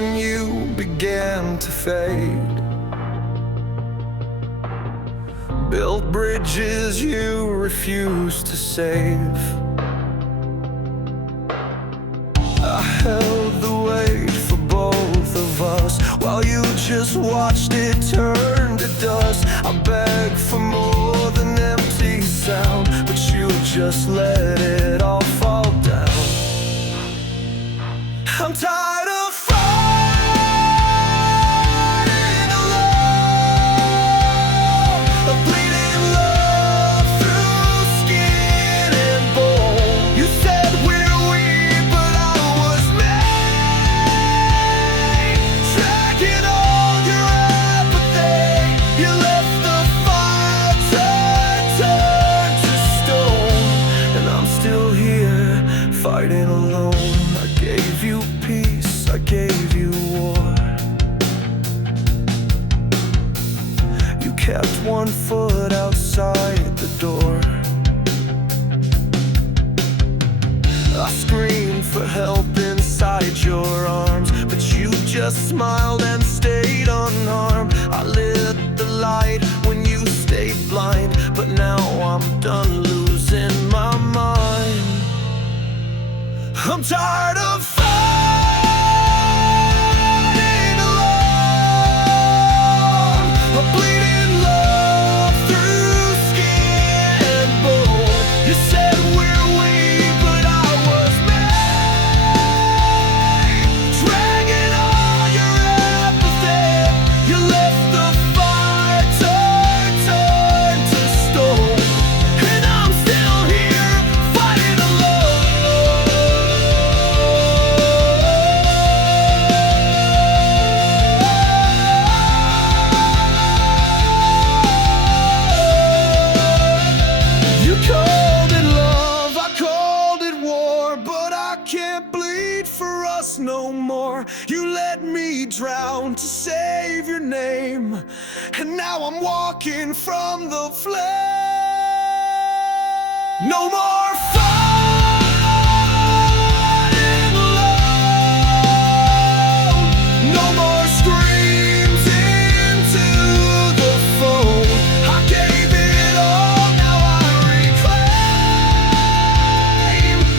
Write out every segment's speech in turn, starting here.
when you began to fade. Built bridges you refused to save. I held the weight for both of us while you just watched it turn to dust. I begged for more than empty sound, but you just let it all fall down. I'm tired of fighting alone, of bleeding love through skin and bone. You said we're weak, but I was made. Tracking all your apathy, you left the fire turn to stone. And I'm still here, fighting alone. I gave you peace, I gave you war. You kept one foot outside the door. I screamed for help inside your arms, but you just smiled and stayed unharmed. I lit the light when you stayed blind, but now I'm done losing my mind. I'm tired of fighting alone, of bleeding love through skin and bone. You said we're weak, but I was made. Dragging all your apathy, you left the fire turn to stone. And I'm still here, fighting alone. You called it love, I called it war, but I can't bleed for us no more. You let me drown to save your name, and now I'm walking from the flame. No more fighting alone, no more screams into the phone. I gave it all, now I reclaim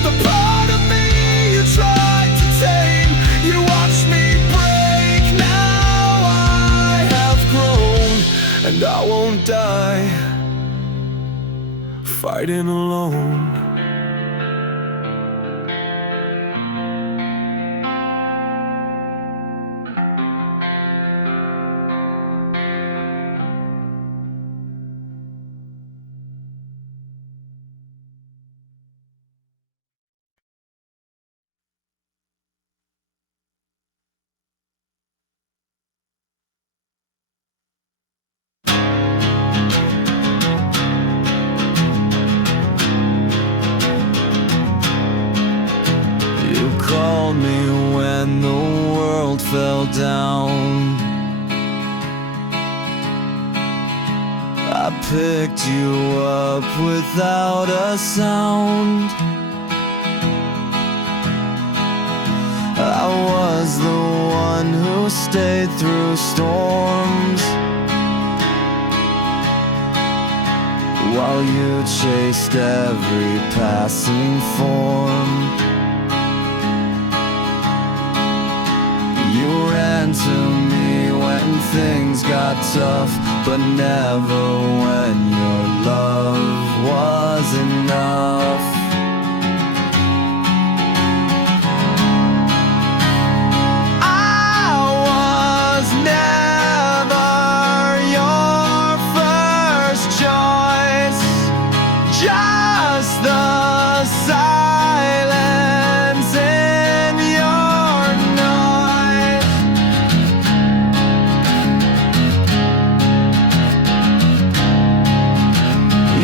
the part of me you tried to tame. You watched me break, now I have grown, and I won't die fighting alone. You called me when the world fell down. I picked you up without a sound. I was the one who stayed through storms, while you chased every passing form. You ran to me when things got tough, but never when your love was enough. I was never your first choice, just the silence in your noise.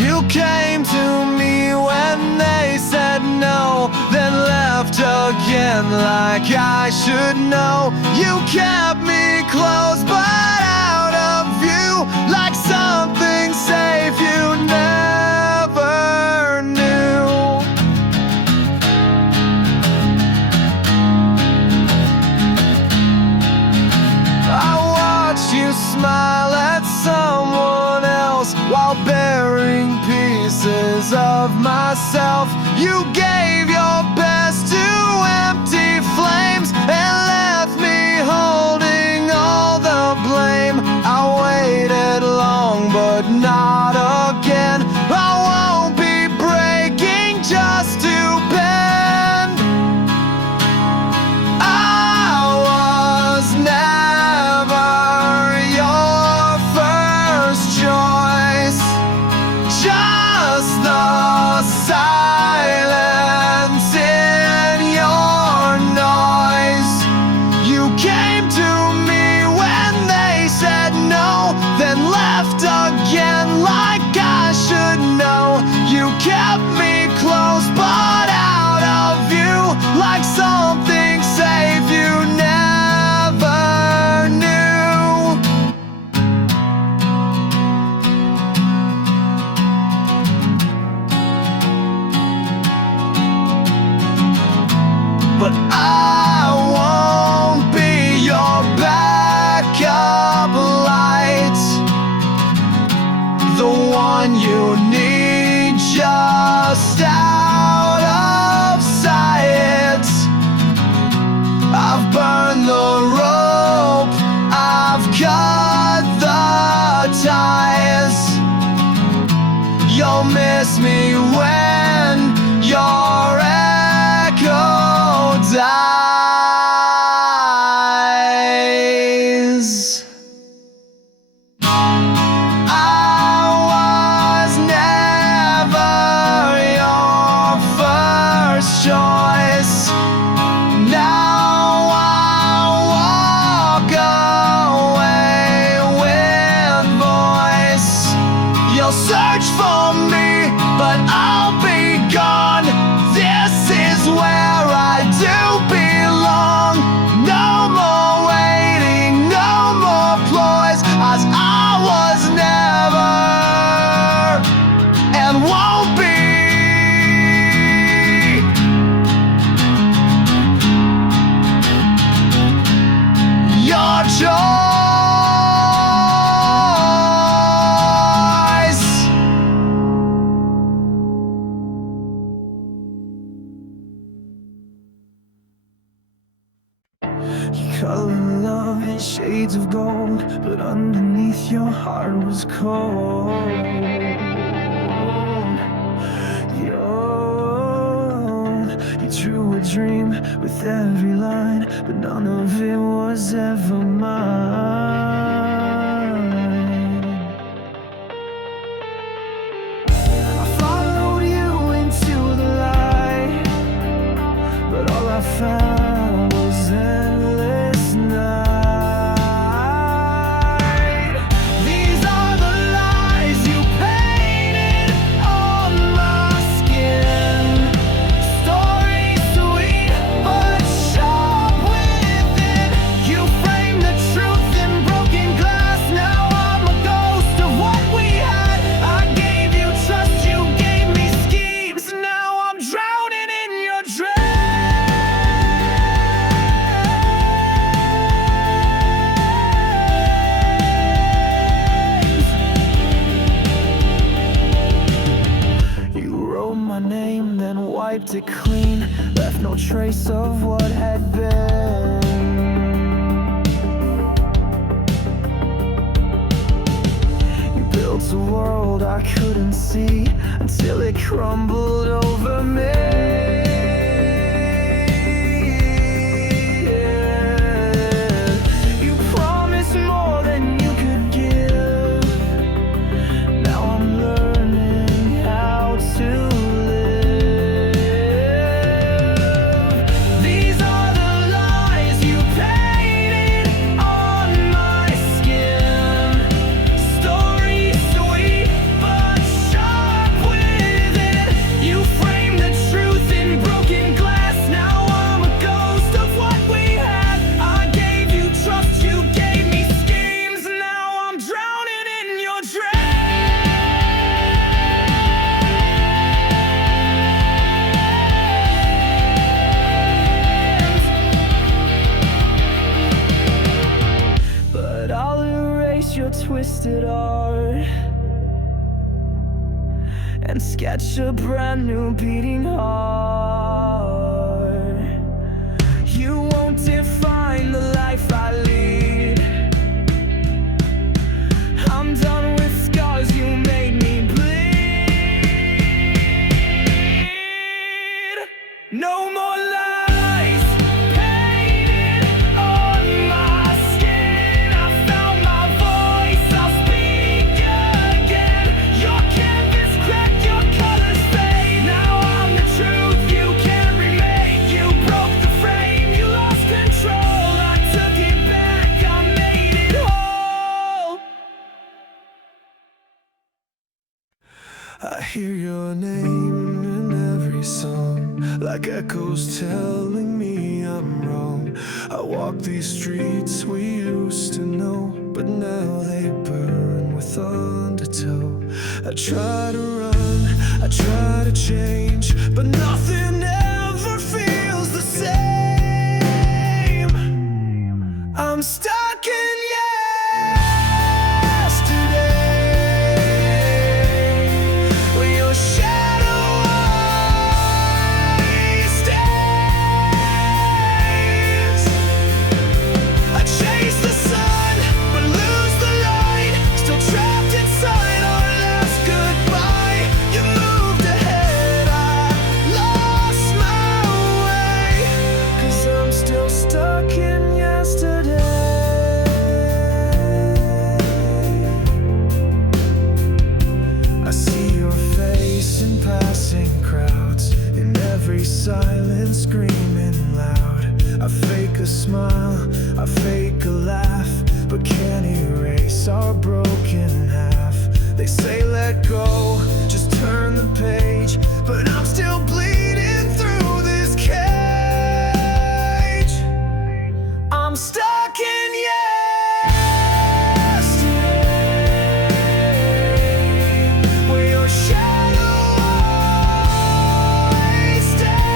You came to me when they said no, then left again like I should know. You kept me close but out of view, like something safe you never knew. versions of myself. You gave your best to empty flames and left me holding all the blame. I waited long, but not again. I won't be breaking just to bend. I was never your first choice, just the silence in your noise. You came to me when they said no, then left again like I should know. You kept me close but out of view, like something safe you never knew. But I won't be your backup light, the one you need just out of sight. I've burned the rope, I've cut the ties. You'll miss me when your echo dies. I was never your first choice. Now I walk away with voice. You'll search for me, but I'll be gone. This is where I do belong. No more waiting, no more ploys, as I was never and won't be your choice. You color love in shades of gold, but underneath your heart was cold. You drew a dream with every line, but none of it was ever mine. I followed you into the light, but all I found was endless night. These are the lies you painted on my skin. Stories sweet but sharp within. You framed the truth in broken glass. Now I'm a ghost of what we had. I gave you trust, you gave me schemes. Now I'm drowning in your dreams. You wrote my name, then wiped it clean, left no trace of what had been. You built a world I couldn't see until it crumbled over me. You promised more than you could give. Now I'm learning how to live. These are the lies you painted on my skin. Stories sweet but sharp within. You framed the truth in broken glass. Now I'm a ghost of what we had. I gave you trust, you gave me schemes. Now I'm drowning in your dreams. But I'll erase your twisted art and and sketch a brand new beating heart. You won't define the life I lead. I'm done with scars, you made me bleed. No more lies painted on my skin. I found my voice, I'll speak again. Your canvas cracked, your colors fade. Now I'm the truth you can't remake. You broke the frame, you lost control. I took it back, I made it whole. I hear your name in every song, like echoes telling me I'm wrong. I walk these streets we used to know, but now they burn with undertow. I try to run, I try to change, but nothing ever feels the same. I'm stuck in yesterday, where your shadow always stays. I chase the sun, but lose the light. Still trapped inside our last goodbye. You moved ahead, I lost my way, 'cause I'm still stuck in yesterday. I see your face in passing crowds, in every silence screaming loud. I fake a smile, I fake a laugh, but can't erase our broken half. They say let go, just turn the page, but I'm still bleeding through this cage. I'm stuck in yesterday, where your shadow always stays.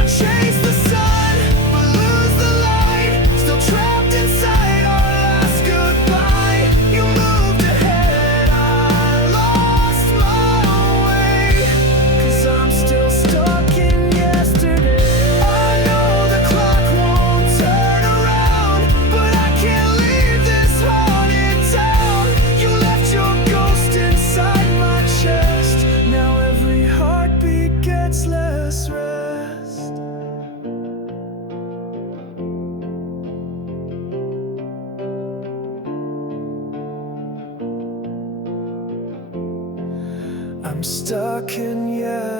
I chase the sun, but lose the light. Still trapped inside our last goodbye. You moved ahead, I lost my way, 'cause I'm still stuck in yesterday. I know the clock won't turn around, but I can't leave this haunted town. You left your ghost inside my chest. Now every heartbeat gets less rest. I'm stuck in yesterday,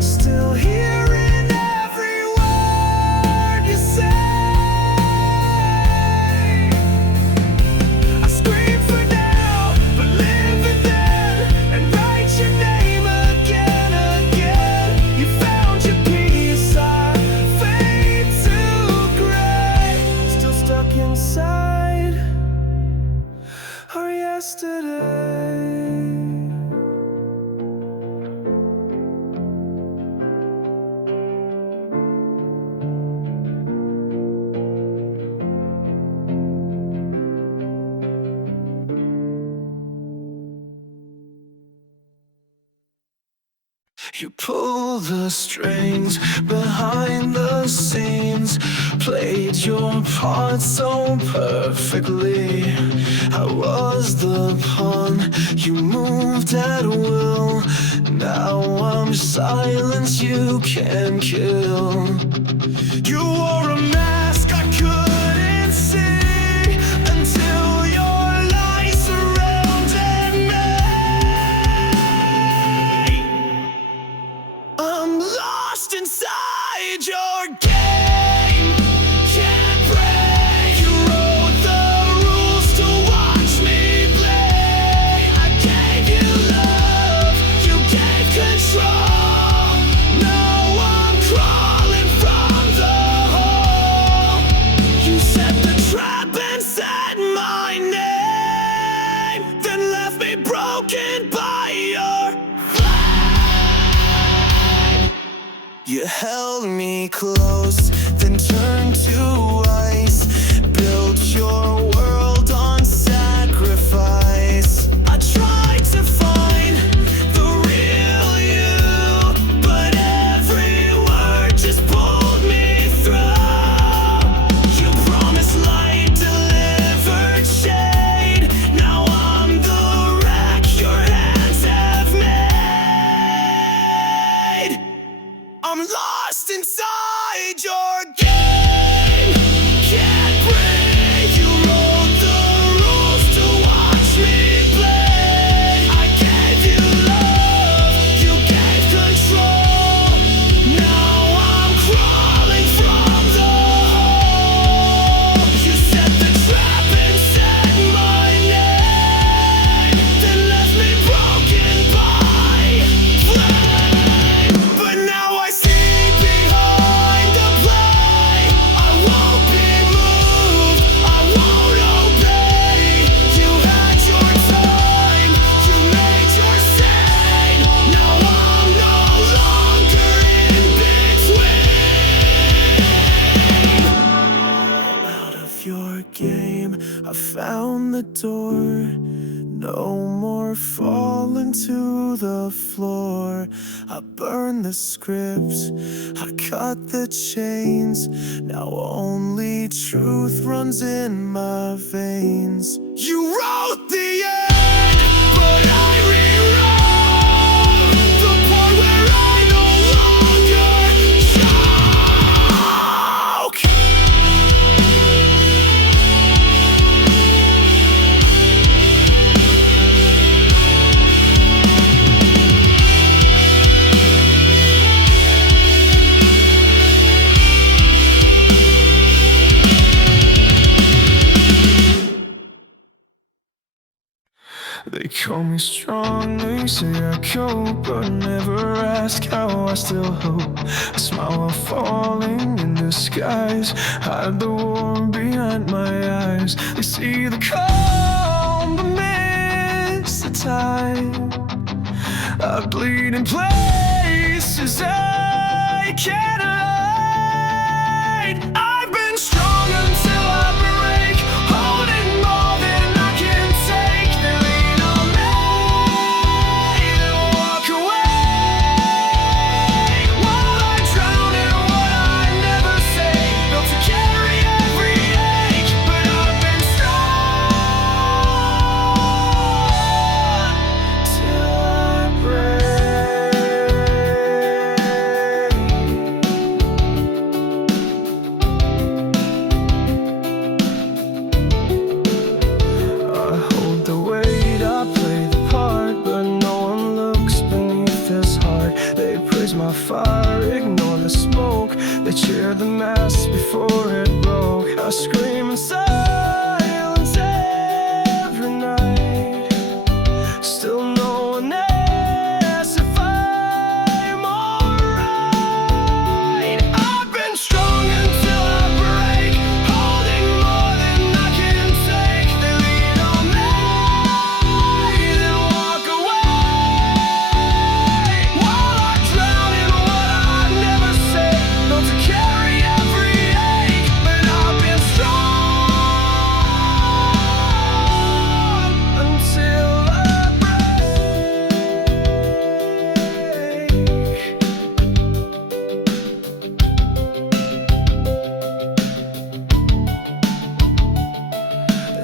still hearing every word you say. I scream for now, but live in then, and write your name again, again. You found your peace, I fade to gray. Still stuck inside our yesterday. You pull the strings behind the scenes, played your part so perfectly. I was the pawn, you moved at will. Now I'm silence you can kill. You wore a mask I couldn't see until your lies surrounded me. I'm lost inside your game, can't break. You wrote the rules to watch me play. I gave you love, you gave control. Now I'm crawling from the hole. You set the trap and said my name, then left me broken by your flame. You held me close, then turned to ice, shame, I found the door. No more falling to the floor. I burned the script, I cut the chains. Now only truth runs in my veins. You wrote the end, but I rewrote the part where I no longer choke. They call me strong, they say I cope, but never ask how I still hope. I smile while falling in disguise, hide the war behind my eyes. They see the calm, but miss the tide. I bleed in places I can't hide. I've been strong until I break, holding more than I can take. They lean on me and walk away, while I drown in what I never say. Built to carry every ache, but I've been strong till I break. I hold the weight, I play the part, but no one looks beneath this heart. They praise my fire, ignore the smoke. They cheer the mass before it broke. I scream in silence every night. Still no one asks if I'm alright. I've been strong until I break, holding more than I can take. They lean on me, then walk away, while I drown in what I never say. Built to carry every ache, but I've been strong until I break.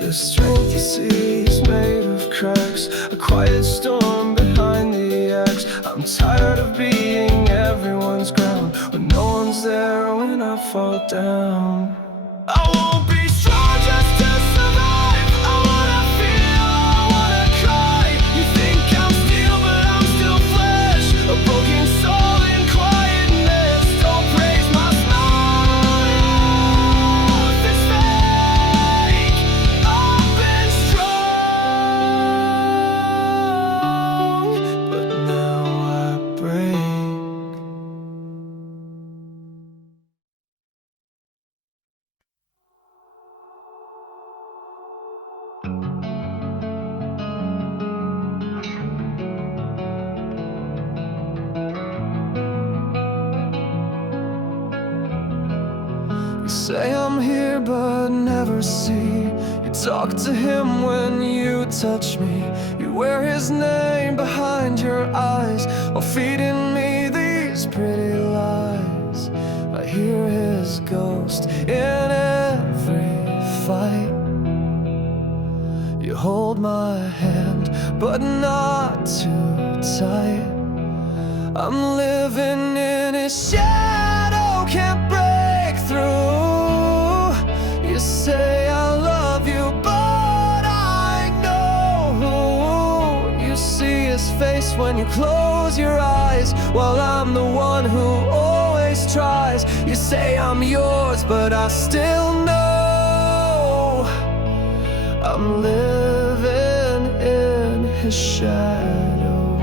The strength you see is made of cracks, a quiet storm behind the axe. I'm tired of being everyone's ground, when no one's there when I fall down. I won't be strong just to survive. I wanna feel, I wanna cry. You think I'm steel, but I'm still flesh, a broken soul in quietness. Don't praise my smile, it's fake. I've been strong, but now I break. You say I'm here but never see. You talk to him when you touch me. You wear his name behind your eyes, while feeding me these pretty lies. I hear his ghost in every fight. You hold my hand, but not too tight. I'm living in his shadow, can't break through. You say I love you, but I know. You see his face when you close your eyes, while I'm the one who always tries. You say I'm yours, but I still know I'm living in his shadow.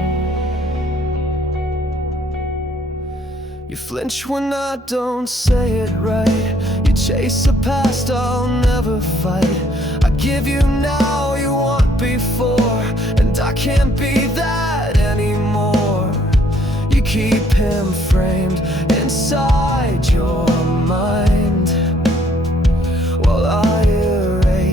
You flinch when I don't say it right. You chase a past I'll never fight. I give you now, you want before, and I can't be that anymore. You keep him framed inside your mind, while I erase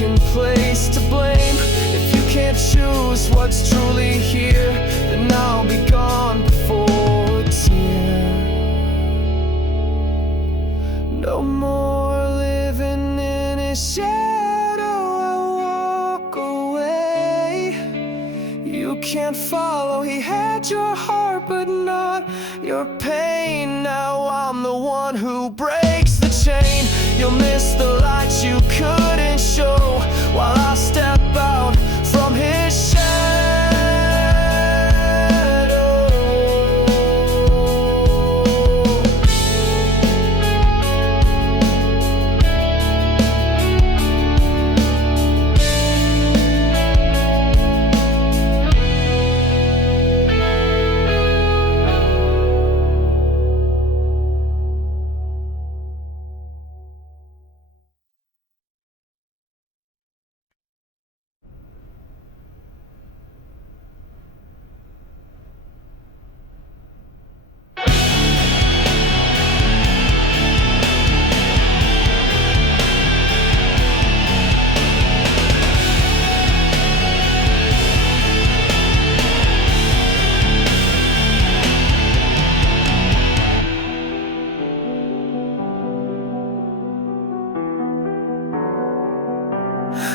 second place to blame. If you can't choose what's truly here, then I'll be gone before it's here. No more living in his shadow, I'll walk away. You can't follow, he had your heart but not your pain. Now I'm the one who breaks the chain. You'll miss the lights you couldn't show while I step out from his shadow.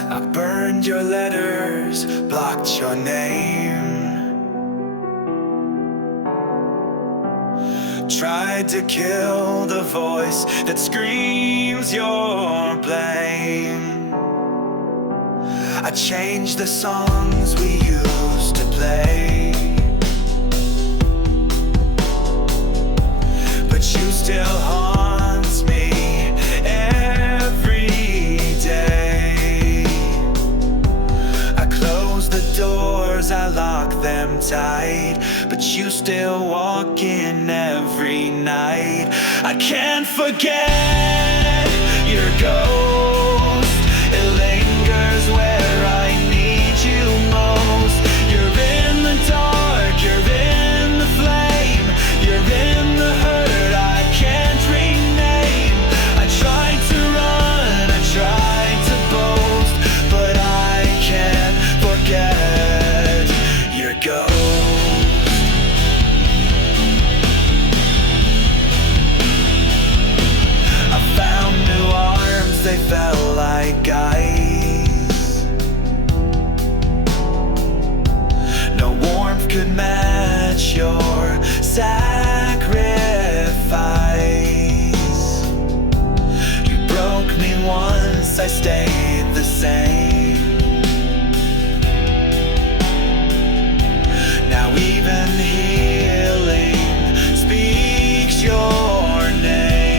I burned your letters, blocked your name, tried to kill the voice that screams your blame. I changed the songs we used to play, but you still haunts me every day. I close the doors, I lock them tight, but you still walk in every night. I can't forget your ghost, it lingers where I need you most. You're in the dark, you're in the flame, you're in the hurt I can't rename. I tried to run, I tried to boast, but I can't forget your ghost. They felt like ice. No warmth could match your sacrifice. You broke me once, I stayed the same. Now even healing speaks your name.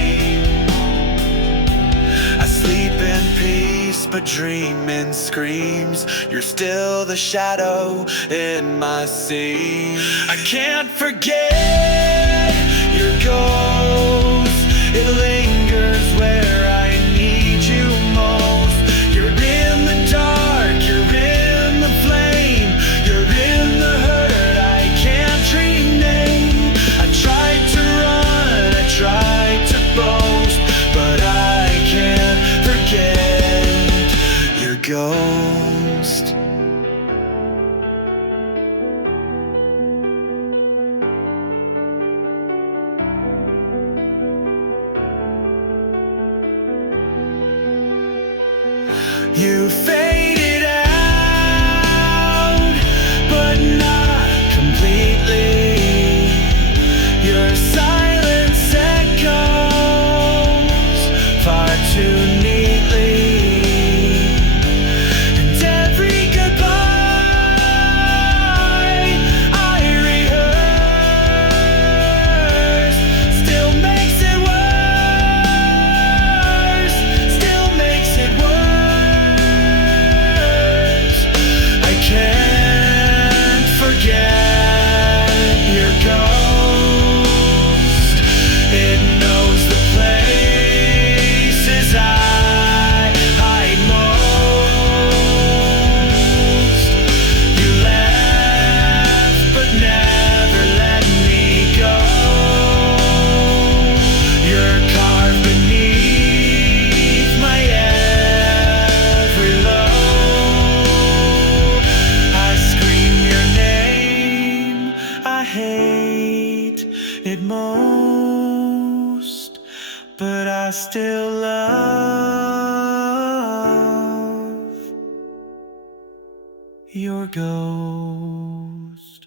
Sleep in peace, but dreaming screams. You're still the shadow in my scene. I can't forget your ghost, it lingers where I need you most. You're in the dark, you're in the flame, you're in the hurt I can't rename. I tried to run, I tried to boast, but I can't forget your ghost. You faded out, but not completely. Your silence echoes far too neatly. And every goodbye I rehearse still makes it worse, still makes it worse. but I still love your ghost.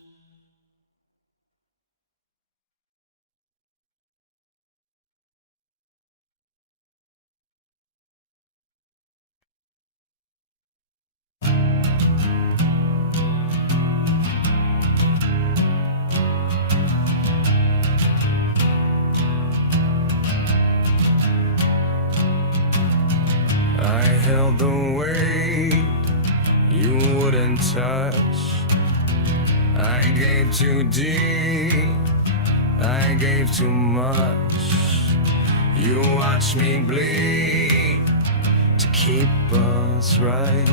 I held the weight you wouldn't touch. I gave too deep, I gave too much. You watched me bleed to keep us right,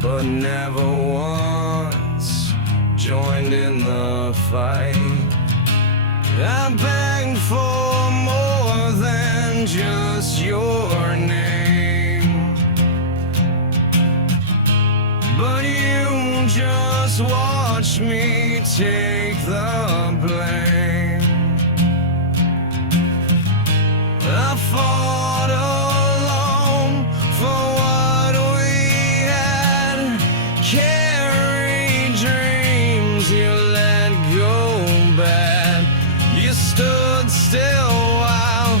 but never once joined in the fight. I begged for more than just your name, but you just watch me take the blame. I fought alone for what we had, carried dreams you let go bad. You stood still while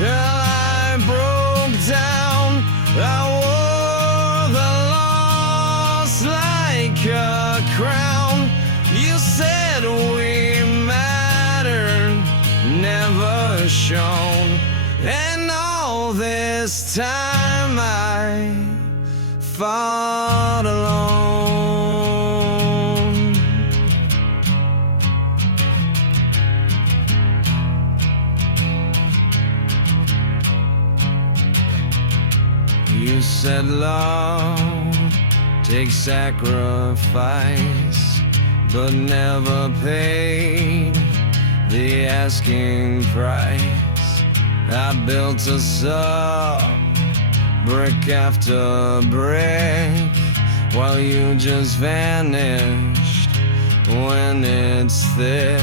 I broke down. I wore the loss like a crown. You said we mattered, never shown. And all this time I fought alone. You said love takes sacrifice, but never paid the asking price. I built us up, brick after brick, while you just vanished when it's thick.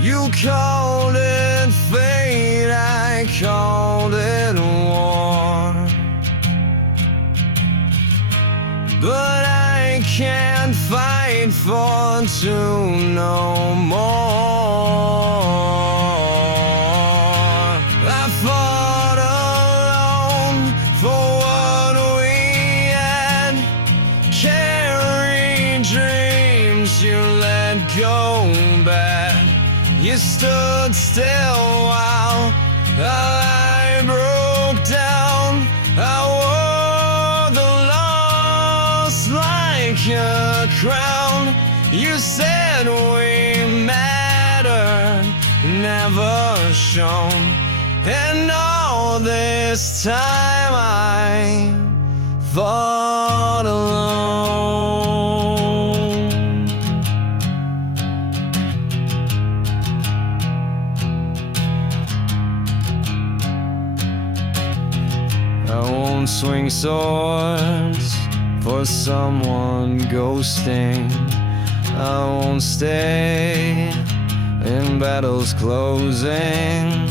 You called it fate, I called it war, but I can't fight for two no more. I fought alone for what we had, carried dreams you let go bad. You stood still while I broke down. I wore the loss like a crown. You said we mattered, never shown. And all this time I fought alone. I won't swing swords for someone ghosting. I won't stay in battles closing.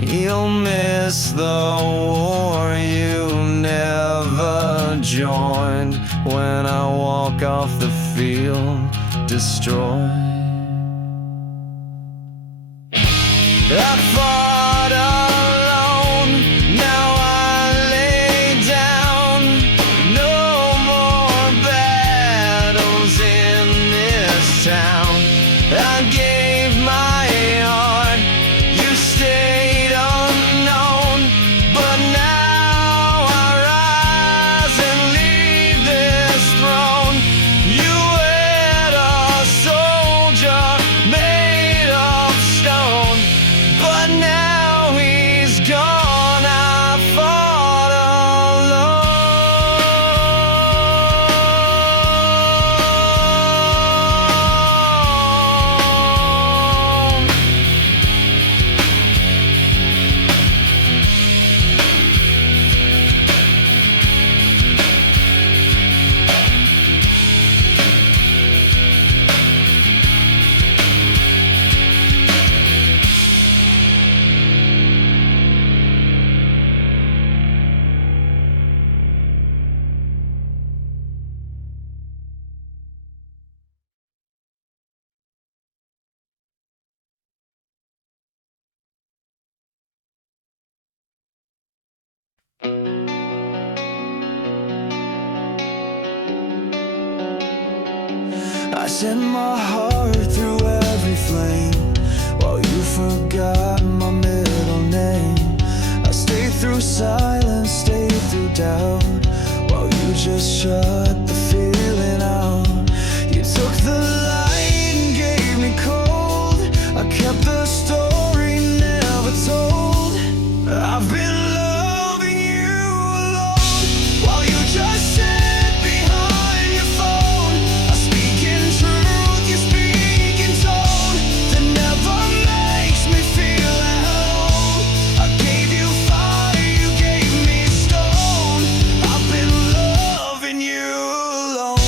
You'll miss the war you never joined when I walk off the field destroyed. I fought alone, now I lay down. No more battles in this town. I gave my heart, you stayed unknown, but now I rise and leave this throne. You had a soldier made of stone, but now Slashed my heart through every flame, while you forgot my middle name. I stayed through silence, stayed through doubt, while you just shut the feeling out. You took the light and gave me cold. I kept the story never told. I've been loving you alone, while you just sit behind your phone. I speak in truth, you speak in tone that never makes me feel at home. I gave you fire, you gave me stone. I've been loving you alone.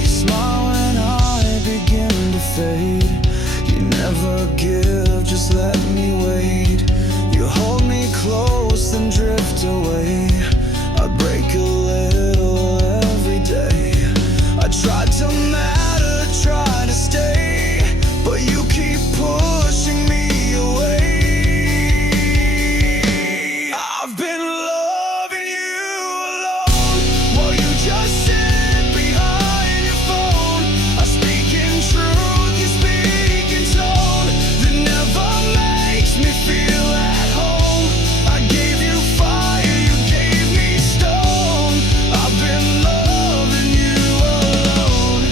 You smile when I begin to fade. You never give, just let me wait. You hold me close, then drift away. I break a little every day. I try to matter, try to stay, but you keep pushing me away. I've been loving you alone, while you just sit behind your phone. I speak in truth, you speak in tone that never makes me feel at home. I gave you fire, you gave me stone. I've been loving you alone,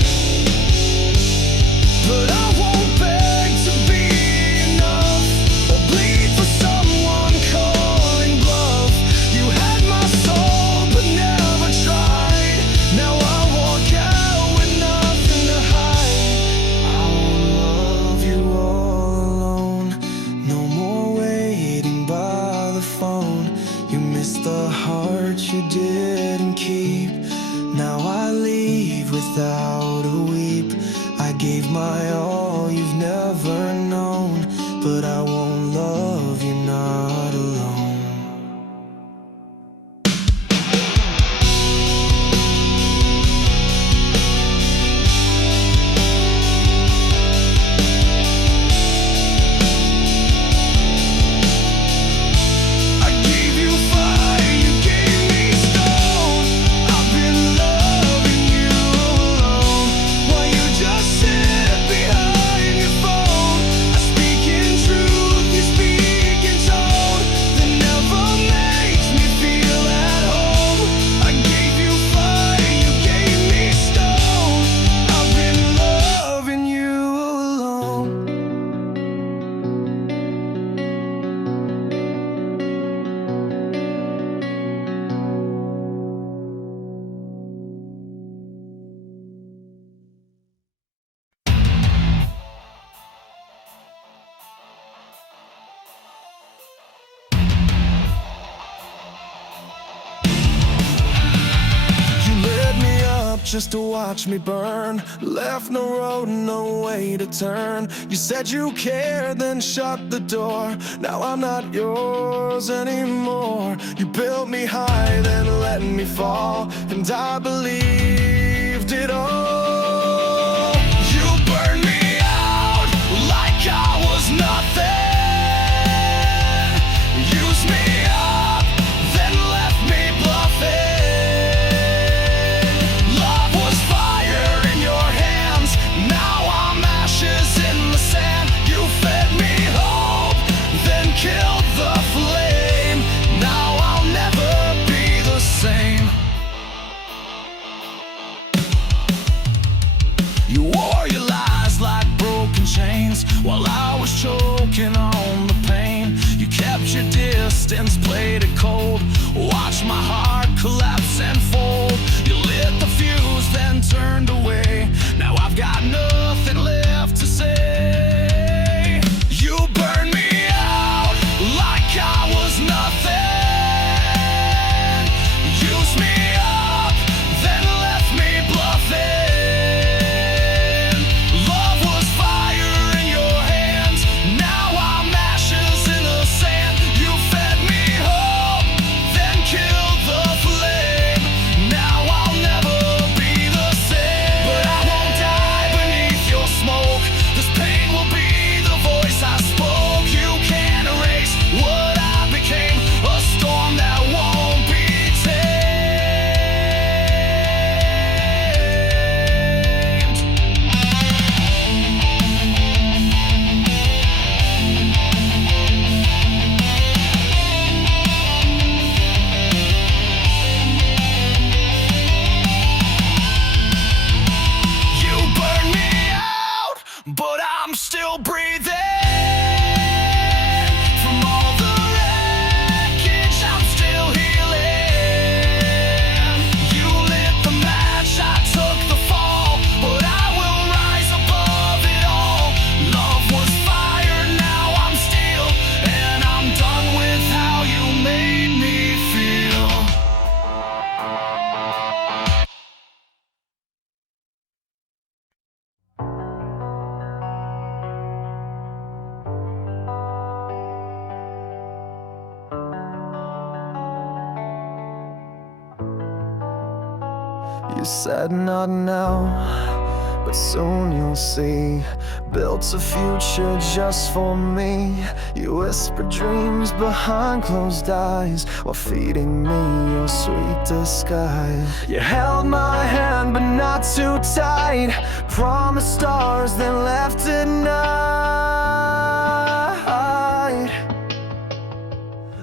but I won't beg to be enough or bleed for someone calling bluff. You had my soul but never tried. Now I walk out with nothing to hide. I won't love you all alone. No more waiting by the phone. You missed the heart you didn't keep. Now I leave without a weep. I gave my all, you've never known, but I won't love you not alone. I gave you fire, you gave me stone. I've been loving you alone, while you just sit behind your phone. I speak in truth, you speak in tone that never makes me feel at home. I gave you fire, you gave me stone. I've been loving you alone. You lit me up just to watch me burn. Left no road, no way to turn. You said you cared, then shut the door. Now I'm not yours anymore. You built me high, then let me fall, and I believed it all. You burned me out like I was nothing. Used me up, then left me bluffing. Love was fire in your hands, now I'm ashes in the sand. You fed me hope, then killed the flame. Now I'll never be the same. You wore your lies like broken chains, while I was choking on the pain. You kept your distance, played it cold, watched my heart collapse and fold. You lit the fuse, then turned away. Now I've got nothing left to say. You burned me out like I was nothing. Used me up, then left me bluffing. Love was fire in your hands, now I'm ashes in the sand. You fed me hope, then killed the flame. still breathing. From all the wreckage, I'm still healing. You lit the match, I took the fall, but I will rise above it all. Love was fire, now I'm steel, and I'm done with how you made me feel. You said not now, but soon you'll see. Built a future just for me. You whispered dreams behind closed eyes, while feeding me your sweet disguise. You held my hand but not too tight, promised stars then left at night.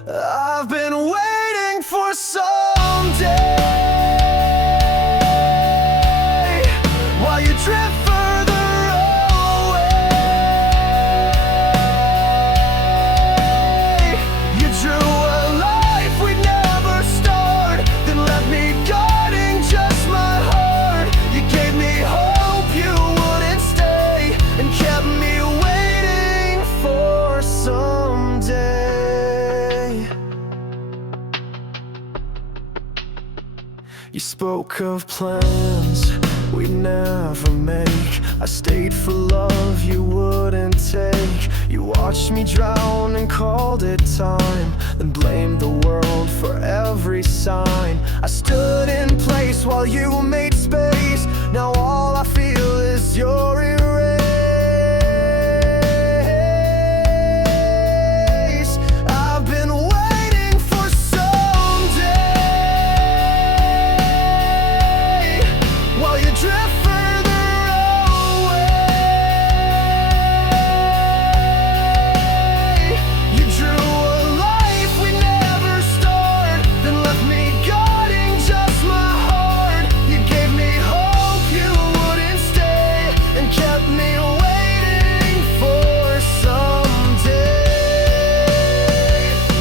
I've been waiting for someday. Drift further away. You drew a life we'd never start, then left me guarding just my heart. You gave me hope you wouldn't stay, and kept me waiting for someday. You spoke of plans we'd never make. I stayed for love you wouldn't take. You watched me drown and called it time, then blamed the world for every sign. I stood in place while you made space. Now all I feel is your erase. I've been waiting for someday, while you drift further away. You drew a life we never start, then left me guarding just my heart. You gave me hope you wouldn't stay, and kept me waiting for someday.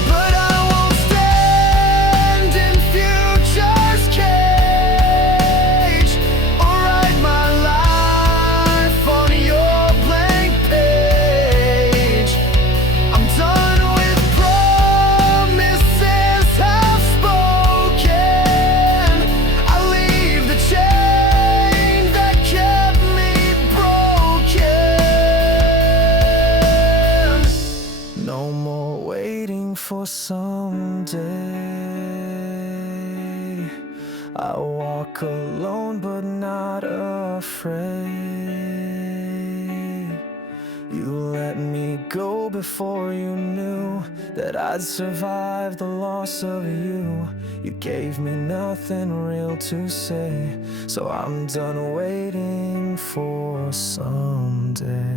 But I won't stand in future's cage, or write my life on your blank page. I'm done with promises half spoken. I leave the chain that kept me broken. No more waiting for someday. I walk alone but not afraid. You let me go before you knew that I'd survive the loss of you. You gave me nothing real to say, so I'm done waiting for someday.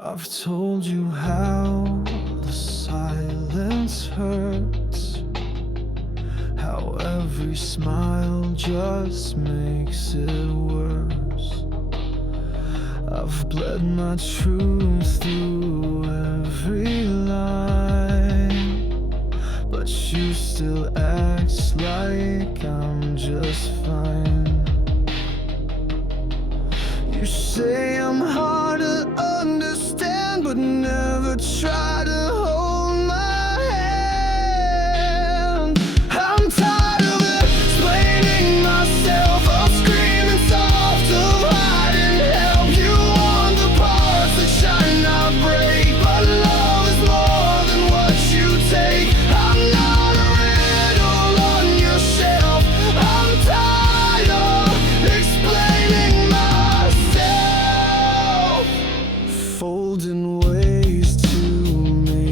I've told you how the silence hurts, how every smile just makes it worse. I've bled my truth through every line, but you still act like I'm just fine. You say I'm hard to understand, but never try to hold my hand. I'm tired of explaining myself. I'll scream and soft to hide and help you on the parts that shine not break. But love is more than what you take. I'm not a riddle on your shelf. I'm tired of explaining myself, folding ways to make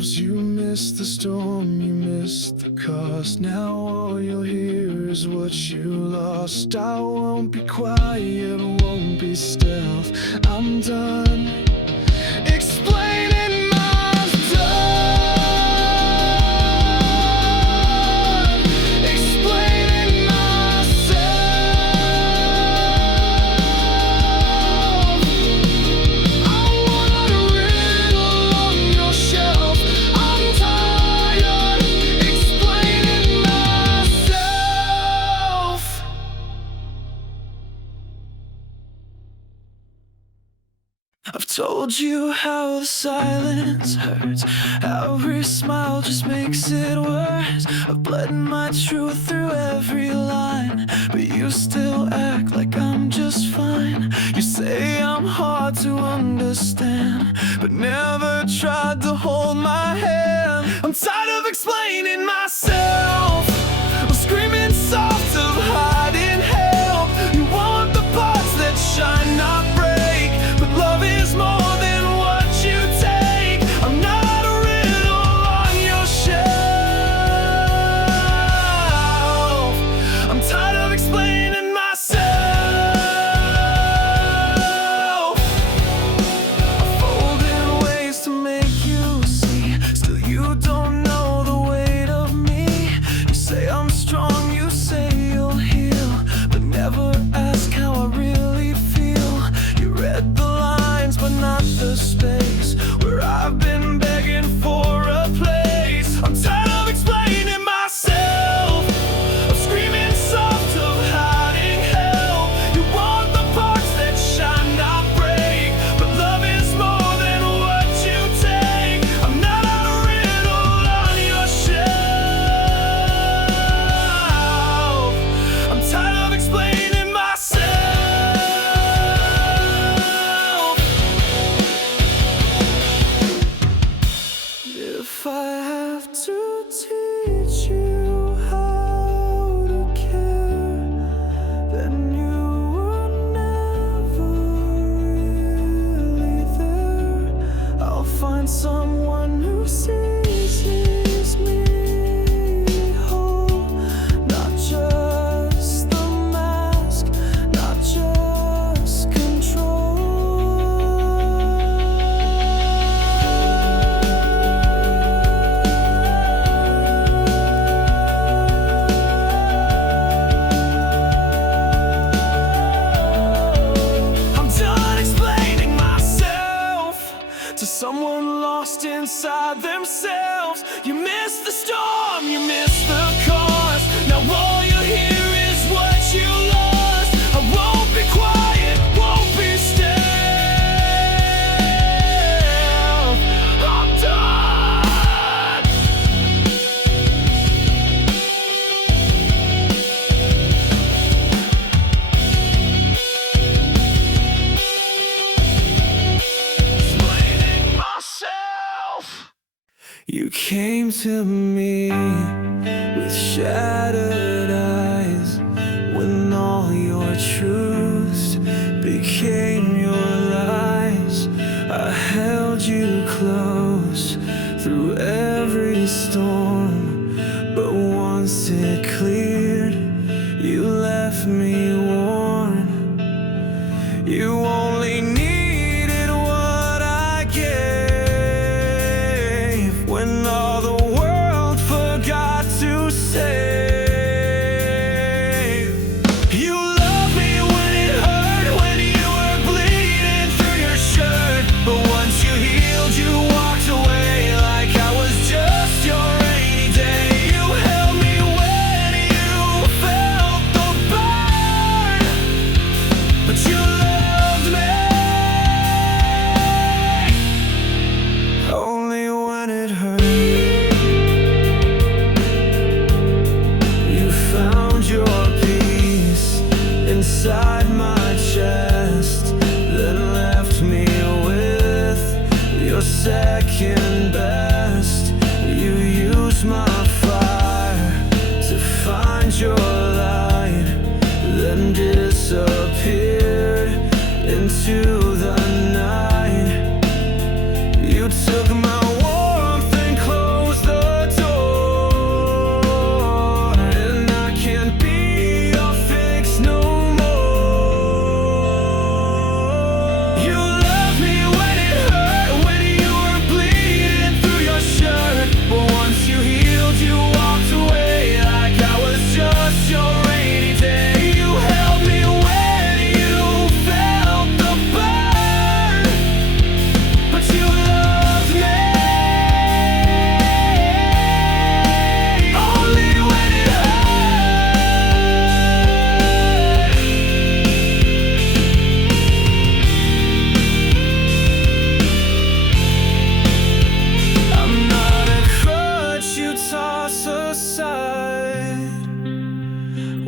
loves. You missed the storm, you missed the cost. Now all you'll hear is what you lost. I won't be quiet, won't be stealth. I'm done explaining myself, explaining myself. I want a riddle on your shelf. I'm tired explaining myself. I've told you how the silence hurts, how every smile just makes it worse. I've bled my truth through every line, but you still act like I'm just fine. You say I'm hard to understand, but never tried to hold my hand. I'm tired of explaining myself, I'm screaming soft of hiding help. You want the parts that shine, not break, but love is more than what you take. I'm not a riddle on your shelf. I'm tired of explaining myself. I fold in ways to make you see, still you don't know the weight of me. You say I'm strong, you say you'll heal, but never ask how I really feel. You read the lines but not the space where I've been begging for a place. I'm tired of explaining myself, I'm screaming soft of hiding help. You want the parts that shine, not break, but love is more than what you take. I'm not a riddle on your shelf. I'm tired of explaining myself. If I have to teach you how to care, then you were never really there. I'll find someone who sees me whole, not just the mask, not just control. I'm done explaining myself to someone lost inside themselves. You missed the storm, you missed the cost. Now all you hear is what you lost. I won't be quiet, won't be still. I'm done. Explaining myself. You came to me with shattered eyes, when all your truths became your lies. I held you close through every storm, but once it cleared, you left me worn. You only needed what I gave, when all the world forgot to save. You loved me when it hurt, when you were bleeding through your shirt, but once you healed, you walked away like I was just your rainy day. You held me when you felt the burn, but you loved me only when it hurt. You found your peace inside my chest, then left me with your second best. You used my fire to find your light, then disappeared into the night. You took my warmth and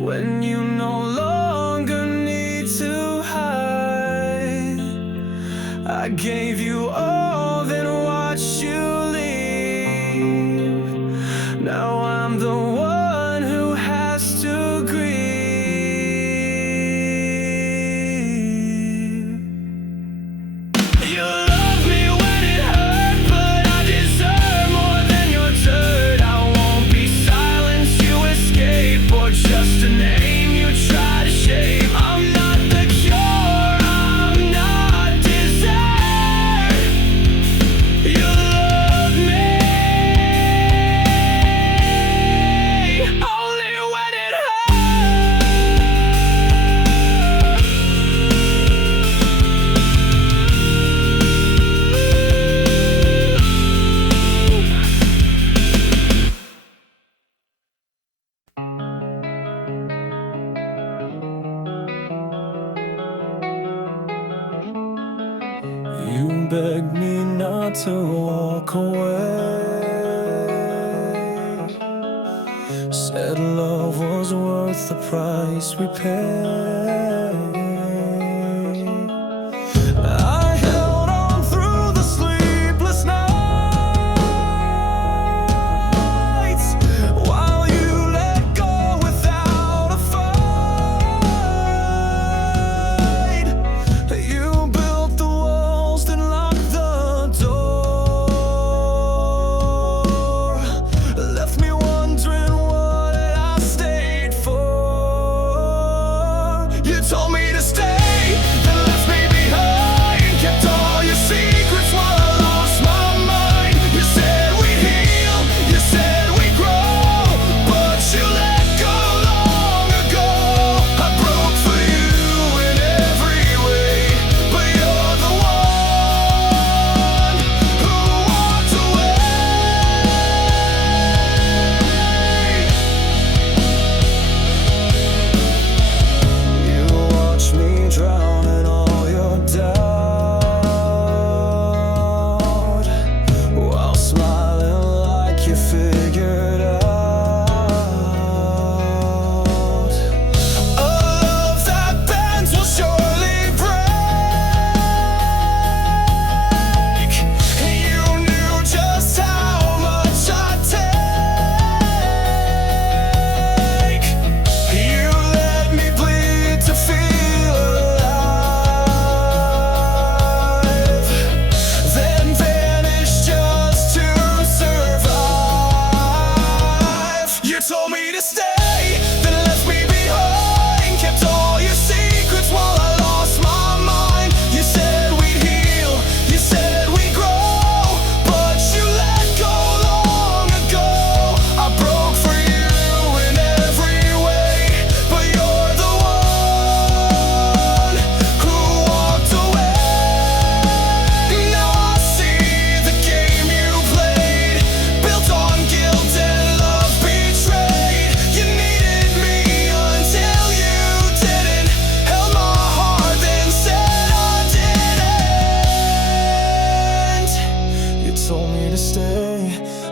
when you no longer need to hide. I gave you all, then watched you leave. Now I'm the one who has to grieve. You love me when it hurt, but I deserve more than your dirt. I won't be silenced, you escape, or just a name you try to shape. I'm not the cure, I'm not dessert. You love me only when it You begged me not to walk away, said love was worth the price we paid. I held on through the sleepless nights while you let go without a fight. You built the walls, then locked the door, left me wondering what I stayed for. You told me to stay, then left me behind, kept all your secrets while I lost my mind. You said we'd heal, you said we'd grow, but you let go long ago. I broke for you in every way, but you're the one who walked away. You watch me drown in all your doubt, while smiling like you figured out. A love that bends will surely break. You knew just how much I'd take. You let me bleed to feel alive, then vanish just to survive. You told me to stay, then left me behind, kept all your secrets while I lost my mind. You said we'd heal, you said we'd grow, but you let go long ago. I broke for you in every way, but you're the one who walked away. Now I see the game you played, built on guilt and love betrayed. You needed me until you didn't, held my heart then said I didn't. You told me to stay,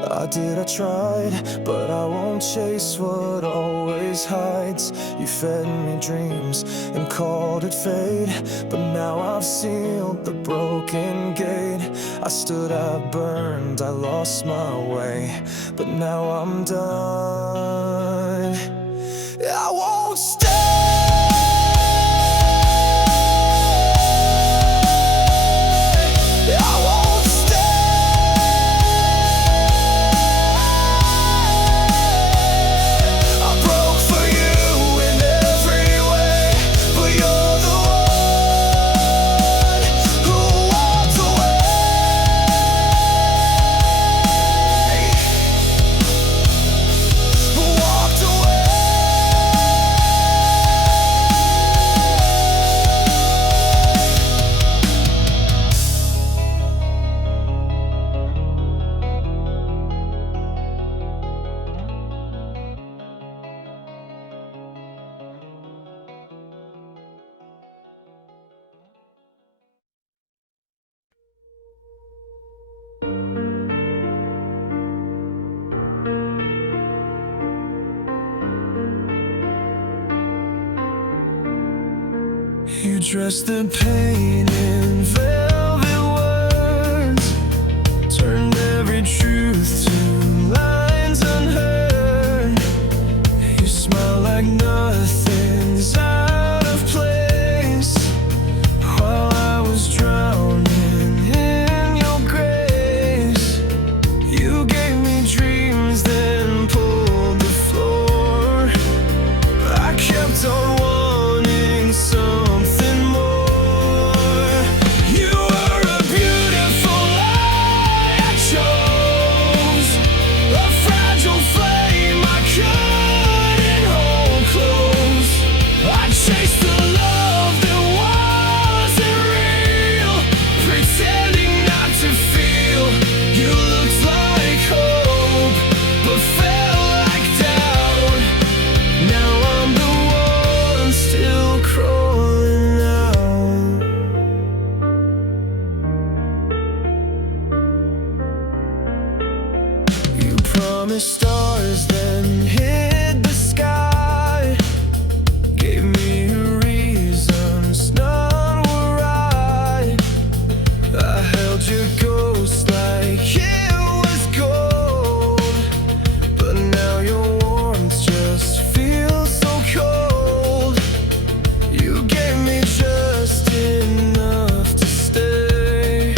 I did, I tried, but I won't chase what always hides. You fed me dreams and called it fate, but now I've sealed the broken gate. I stood, I burned, I lost my way, but now I'm done. I won't stay. I won't stay. I broke for you in every way, but you're the one who walked away. Walked away. You dressed the pain in velvet words, turned every truth to lines unheard. You smile like nothing's out of place, while I was drowning in your grace. You gave me dreams, then pulled the floor. I kept on wanting something more. You were a beautiful lie I chose, a fragile flame I couldn't hold close. I chased the love that wasn't real, pretending not to feel. You looked like hope, but felt like doubt. Now I'm the one still crawling out. You promised stars, then hid the sky. Gave me reasons none were right. I held your ghost like it was gold, but now your warmth just feels so cold. You gave me just enough to stay,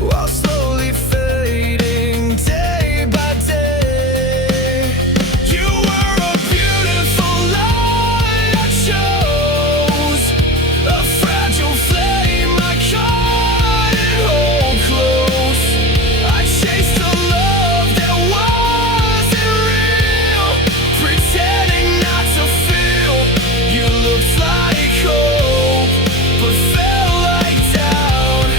while slowly fading day by day. You were a beautiful lie I chose, a fragile flame I couldn't hold close. I chased a love that wasn't real, pretending not to feel. You looked like hope, but felt like doubt.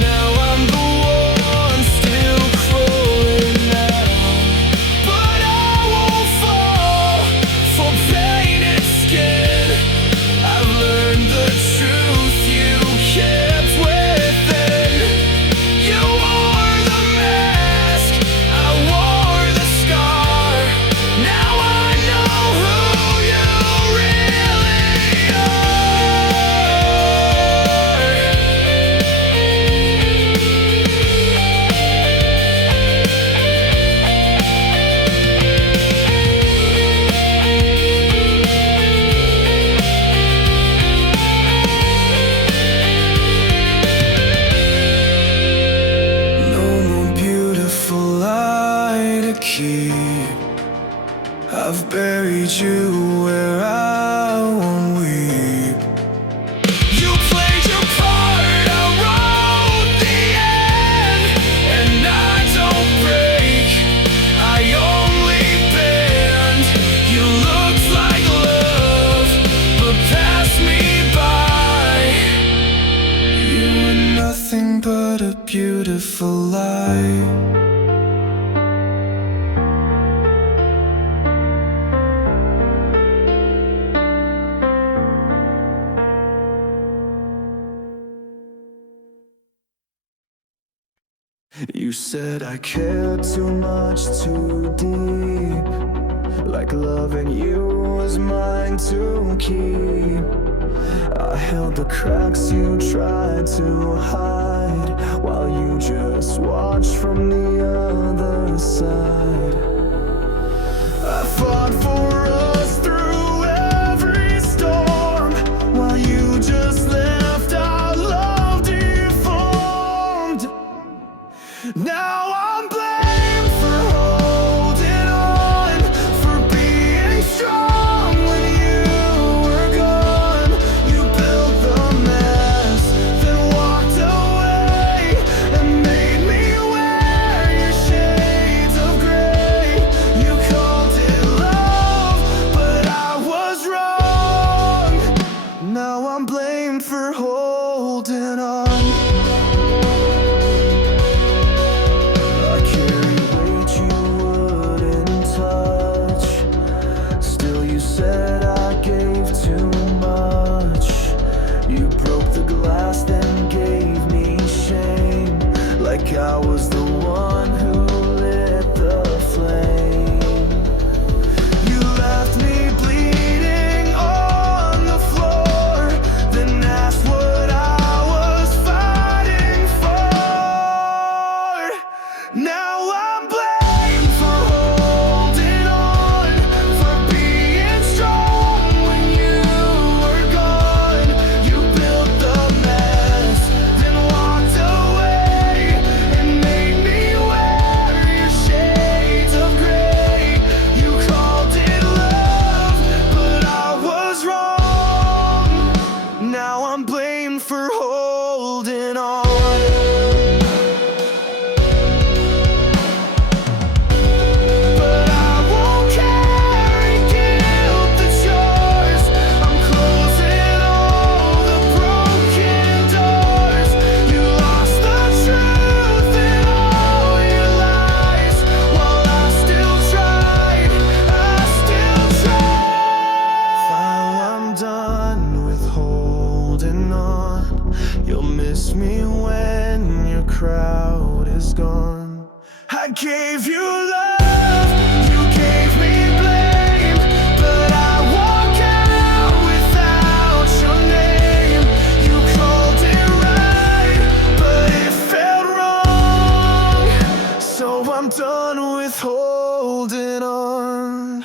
Now I'm the one still crawling out. But I won't fall for painted skin. I've learned the truth you kept within. You wore the mask, I wore the scar. Now I know who you really are. No more beautiful lie to keep. I've buried you where I won't weep. You played your part, I wrote the end, and I don't break, I only bend. You looked like love, but passed me by. You were nothing but a beautiful lie. You said I cared too much, too deep, like loving you was mine to keep. I held the cracks you tried to hide, while you just watched from the other side. I fought for us through every storm, while you just left our love deformed. Now I'm blamed for holding on, for being strong when you were gone. You built the mess, then walked away, and made me wear your shades of gray. You called it love, gave you love, you gave me blame, but I walk out without your name. You called it right, but it felt wrong, so I'm done with holding on.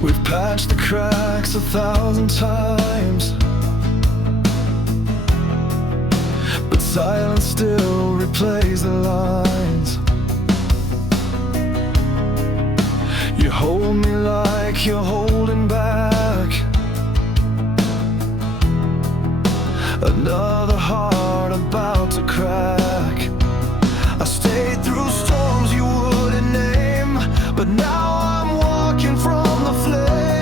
We've patched the cracks 1,000 times, but silence still replays the lines. You hold me like you're holding back another heart about to crack. I stayed through storms you wouldn't name, but now I'm walking from the flame.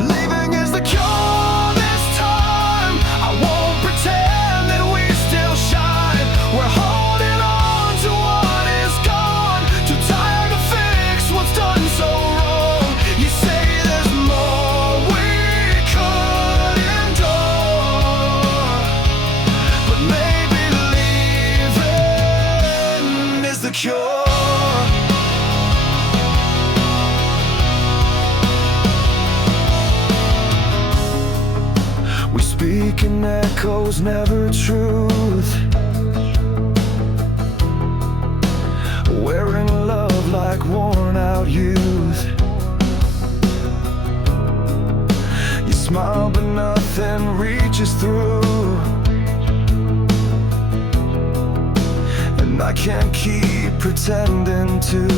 Leaving is the cure this time. I won't pretend that we still shine. We're holding on to what is gone, too tired to fix what's done so wrong. You say there's more we could endure, but maybe leaving is the cure. We speak in echoes, never truth, wearing love like worn out youth. You smile but nothing reaches through, and I can't keep pretending to.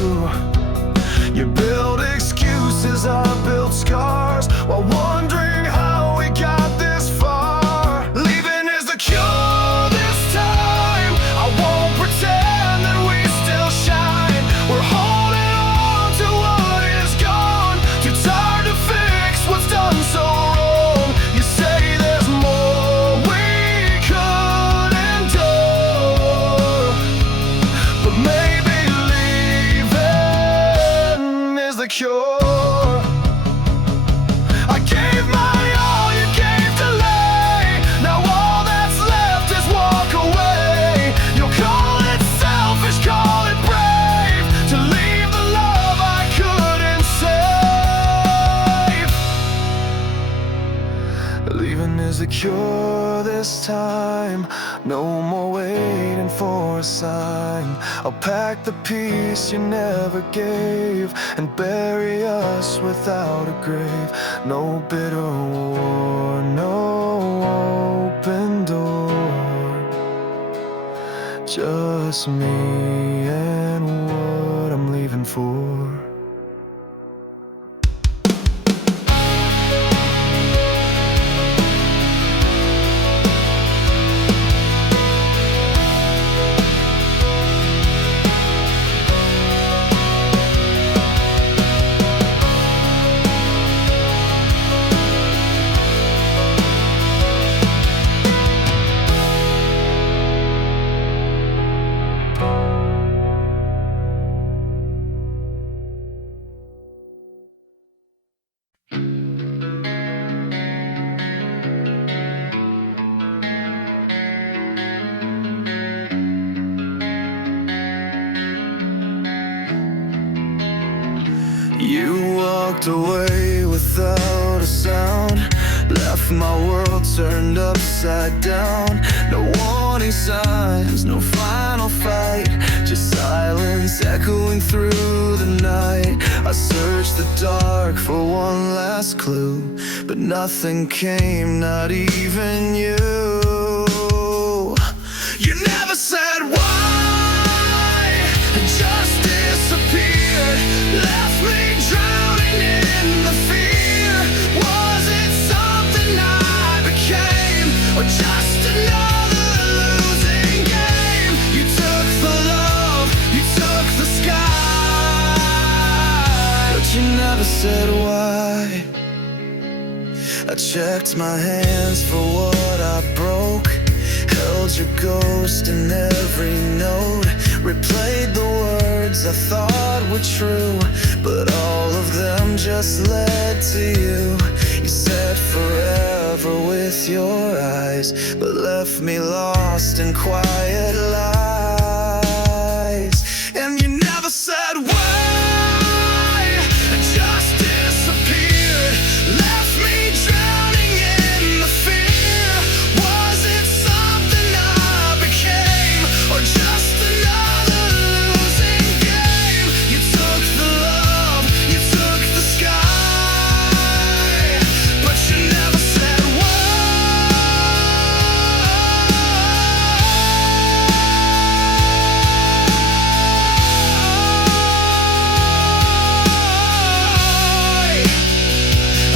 You build excuses, I build scars, while wondering how we got this far. Leaving is the cure this time. I won't pretend that we still shine. We're holding on to what is gone, too tired to fix what's done so wrong. You say there's more we could endure, but maybe leaving is the cure. I gave my all, you gave delay. Now all that's left is walk away. You'll call it selfish, call it brave, to leave the love I couldn't save. Leaving is the cure this time. No more waiting for a sign. I'll pack the peace you never gave and bury us without a grave. No bitter war, no open door, just me and what I'm leaving for. You walked away without a sound, left my world turned upside down. No warning signs, no final fight, just silence echoing through the night. I searched the dark for one last clue, but nothing came, not even you. You never said why, just disappeared, left me drowning in the fear. Was it something I became, or just another losing game? You took the love, you took the sky, but you never said why. I checked my hands for what I broke, held held your ghost in every note, replayed the words I thought were true, but all of them just led to you. You said forever with your eyes, but left me lost in quiet lies. And you never said why, just disappeared, left me drowning in the fear. Was it something I became, or just another losing game? You took the love, you took the sky, but you never said why.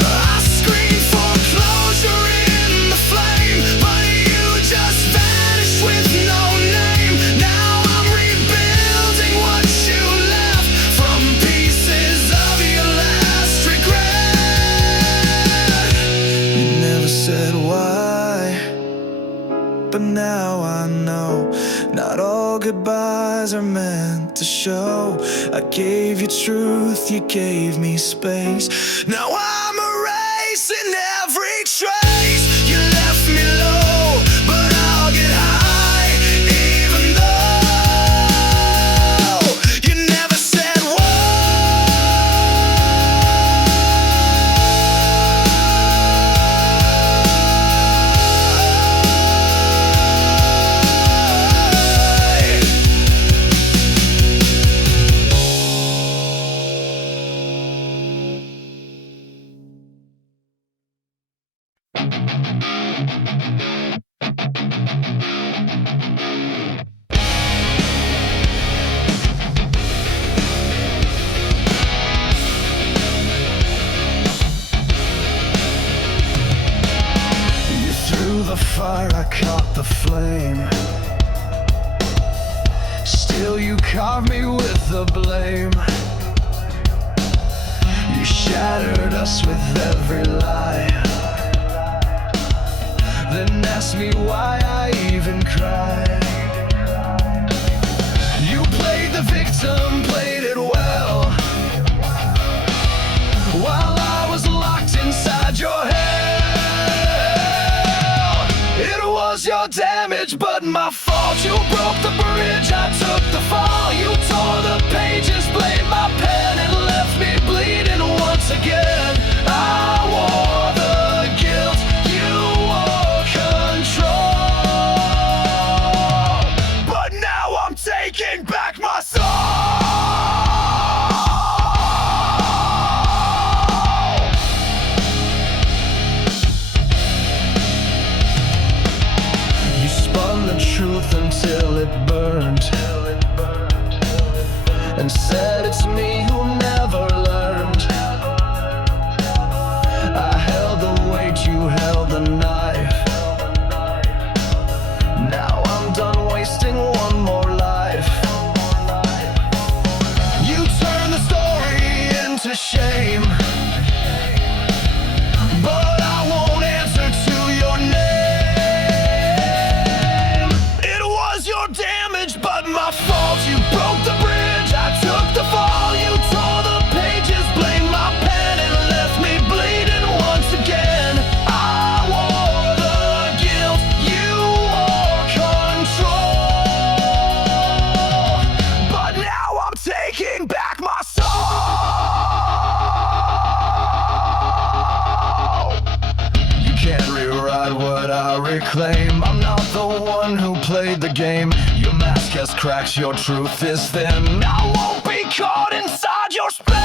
I screamed for closure in the flame, but you just vanished with no name. Now I'm rebuilding what you left from pieces of your last regret. You never said why, but now I know not all goodbyes are meant to show. I gave you truth, you gave me space. Now I'm erasing every trace. You left me low, but I'll get high, even though you never said why. Through the fire I caught the flame, still you carved me with the blame. You shattered us with every lie, then asked me why I even cried. You played the victim, played it well, while I was locked inside your head. It was your damage, but my fault. You broke the bridge, I took the fall. You tore the pages, blamed my pen, and left me bleeding once again. I wore the guilt, you wore control, but now I'm taking back my soul. You spun the truth until it burned, and said it's me who never learned. I held the weight, you held the knife. Now I'm done wasting one more life. You turned the story into shame, but I won't answer to your name. It was your damage, but my fault. You broke the bridge, I took the fall. You tore the pages, blamed my pen, and left me bleeding once again. I wore the guilt, you wore control, but now I'm taking back my soul. You can't rewrite what I reclaim. I'm not the one who played the game. Your mask has cracked, your truth is thin. I won't be caught inside your spell.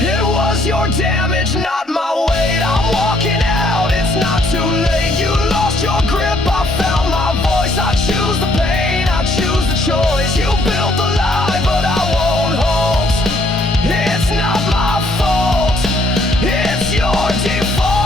It was your damage, not my weight. I'm walking out, it's not too late. You lost your grip, I found my voice. I choose the pain, I choose the choice. You built the lie, but I won't halt. It's not my fault, it's your default.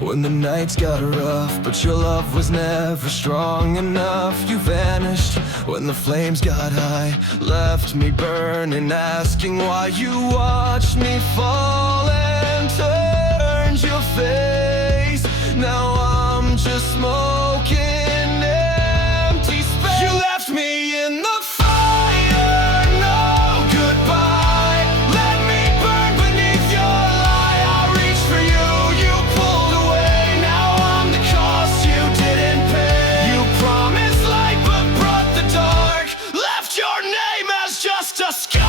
When the nights got rough, but your love was never strong enough. You vanished when the flames got high, left me burning, asking why. You watched me fall and turned your face. Now I'm just smoking empty space. You left me in the fire, no goodbye. Let me burn beneath your lie. I reached for you, you pulled away. Now I'm the cost you didn't pay. You promised light but brought the dark, left your name as just a scar.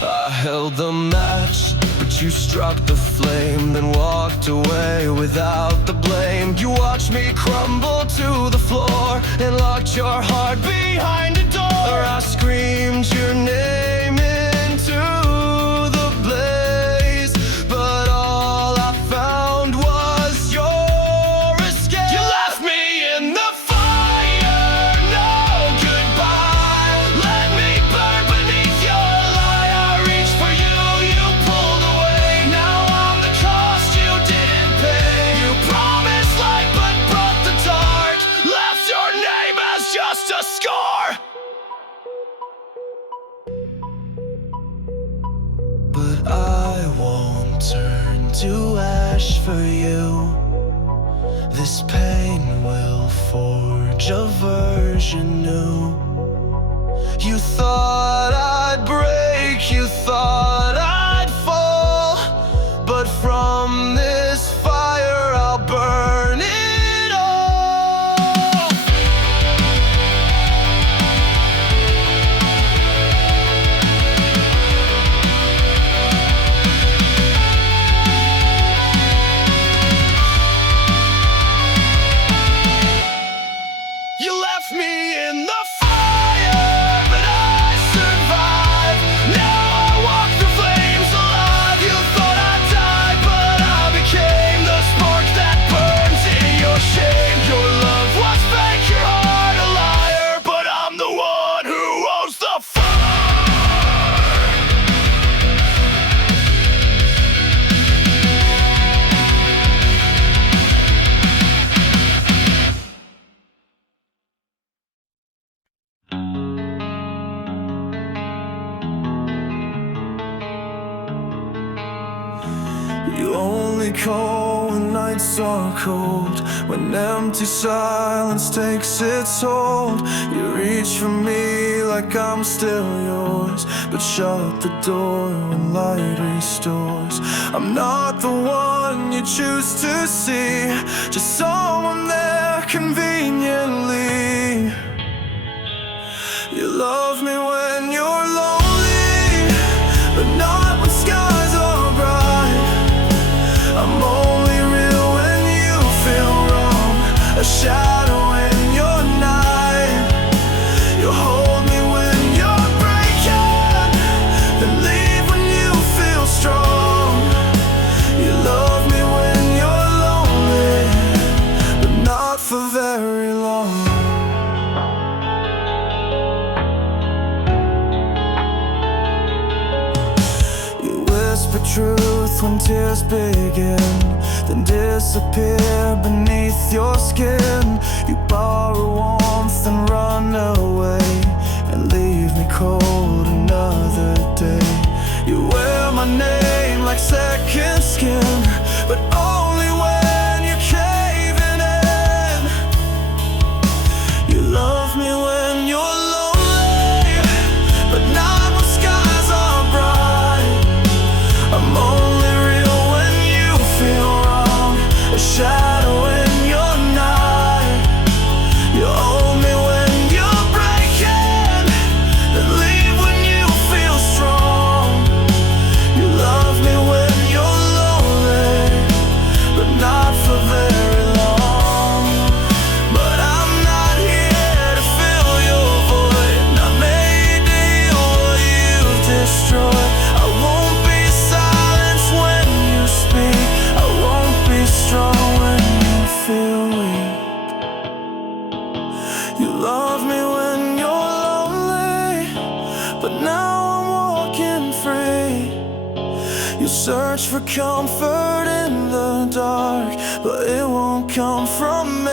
I held the match, but you struck the flame, then walked away without the blame. You watched me crumble to the floor and locked your heart behind a door. I screamed your name into the blaze, but all I found was your escape. You left me in the fire, no goodbye. Let me burn beneath your lie. I reached for you, you pulled away. Now I'm the cost you didn't pay. You promised light but brought the dark, left your name as just a scar. But I won't turn to ash for you. This pain will forge a version new. You thought I'd break, you thought I'd fall, but from this fire I'll burn it all. You left me in the fire, but I survived. Now I walk the flames alive. You thought I'd die, but I became the spark that burns in your shame. Your love was fake, your heart a liar, but I'm the one who owns the fire. You only call when nights are cold, when empty silence takes its hold. You reach for me like I'm still yours, but shut the door when light restores. I'm not the one you choose to see, just someone there conveniently. You love me when you're lonely, but not when skies are bright. I'm only real when you feel wrong, a shadow in your night. You hold me when you're breaking, then leave when you feel strong. You love me when you're lonely, but not for very long. You whisper truth when tears begin, then disappear beneath your skin. You borrow warmth and run away, and leave me cold another day. You wear my name like second skin, but only when you're caving in. You love me when you're lonely, but not when skies are bright. I'm only real when you feel wrong, a shadow in your night. You own me when you're breaking. search for comfort in the dark, but it won't come from me.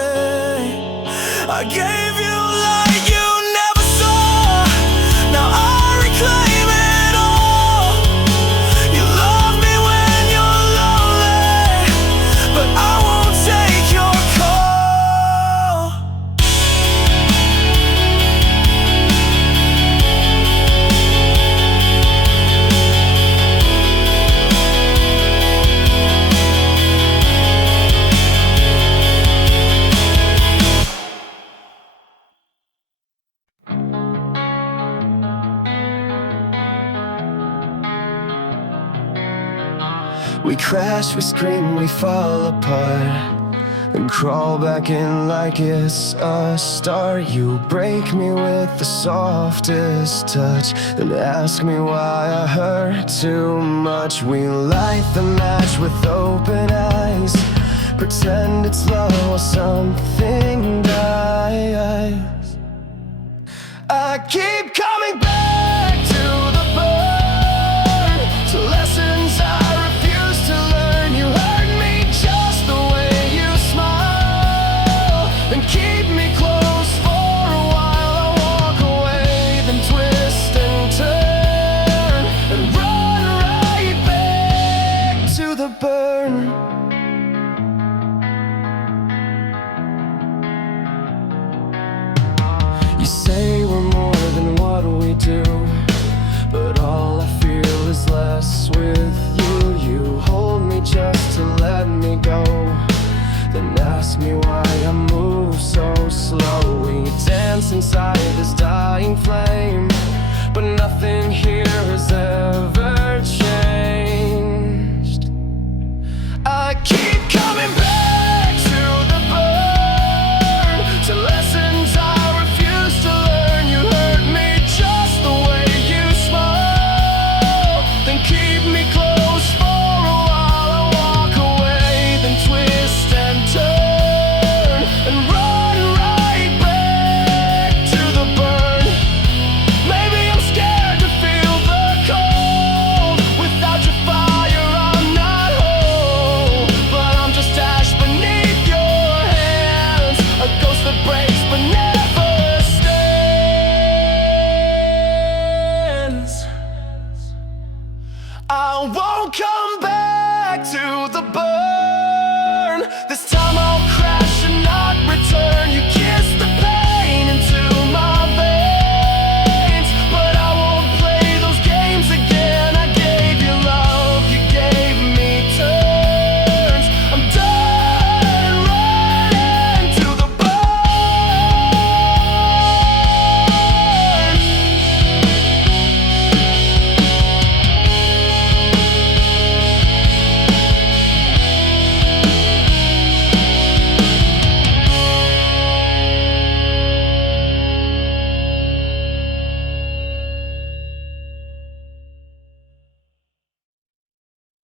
I gave you light you never saw, now I reclaim it all. You love me when you're lonely, but I won't take your call. We crash, we scream, we fall apart, and crawl back in like it's a start. You break me with the softest touch, then ask me why I hurt too much. We light the match with open eyes, pretend it's love while something dies. I keep coming back to the burn, to lessons I refuse to learn. You hurt me just the way you smile, and keep me close for a while. I walk away, then twist and turn, and run right back to the burn. You say we're more than what we do, but all I feel is less with you. You hold me just to let me go, then ask me why I move so slow. We dance inside this dark